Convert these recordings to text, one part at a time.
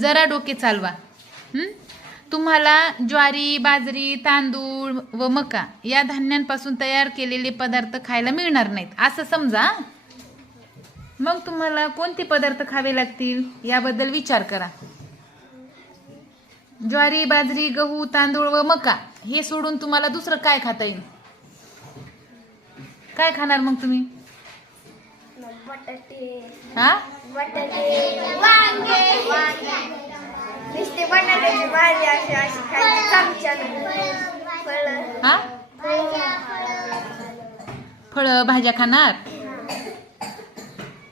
जरा डोके चालवा. तुम्हाला ज्वारी, बाजरी, तांदूळ व मका या धान्यांपासून तयार केलेले पदार्थ खायला मिळणार नाहीत असं समजा. मग तुम्हाला कोणते पदार्थ खावे लागतील याबद्दल विचार करा. ज्वारी, बाजरी, गहू, तांदूळ व मका हे सोडून तुम्हाला दुसरं काय खाता येईल? काय खाणार मग तुम्ही? बटाटे, हा बटाटे, वांगे, नुसते बटाट्याची भाजी अशी अशी खायची चमच्याने. फळं, हा फळं भाज्या खाणार.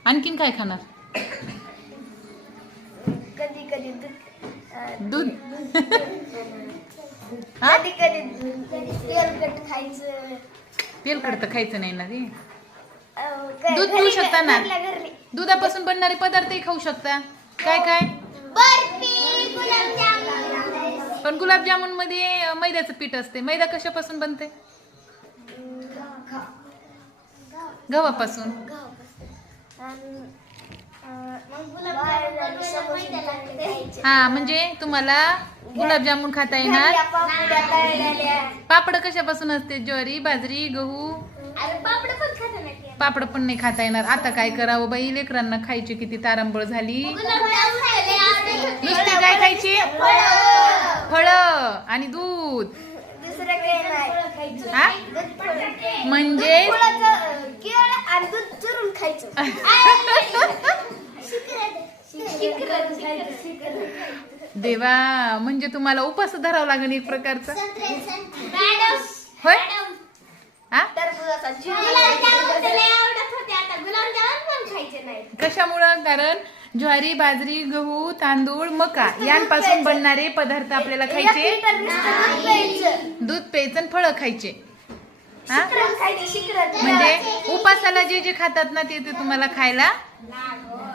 आणखीन काय खाणार? कधी कधी दूध. हा कधी कधी तेलकट खायचं. तेलकट तर खायचं नाही ना रे. दूध घरी- पिऊ शकता ना. घरल्या घरी. दुधापासून बनणारे पदार्थही खाऊ शकता. काय काय? बर्फी, गुलाबजामुन. पण गुलाबजामुन मध्ये मैद्याचं पीठ असते. मैदा कशापासून बनते? गव्हापासून. हा म्हणजे तुम्हाला गुलाबजामुन खाता येणार. पापड कशापासून असते? ज्वारी, बाजरी, गहू. पापड पण नाही खाता येणार. आता काय करावं बाई, लेकरांना खायची किती तारांबळ झाली. नुसते काय खायचे? फळं आणि दूध. दुसरं काही नाही. हा म्हणजे केळ आणि दूध चुरून खायचं. देवा, म्हणजे तुम्हाला उपास धरावं लागेल एक प्रकारचा. होय हा कशामुळं? कारण ज्वारी, बाजरी, गहू, तांदूळ, मका यांपासून बनणारे पदार्थ आपल्याला खायचे. दूध प्यायचं आणि फळं खायचे. हा म्हणजे उपासाला जे जे खातात ना ते ते तुम्हाला खायला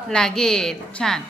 लागेल. छान.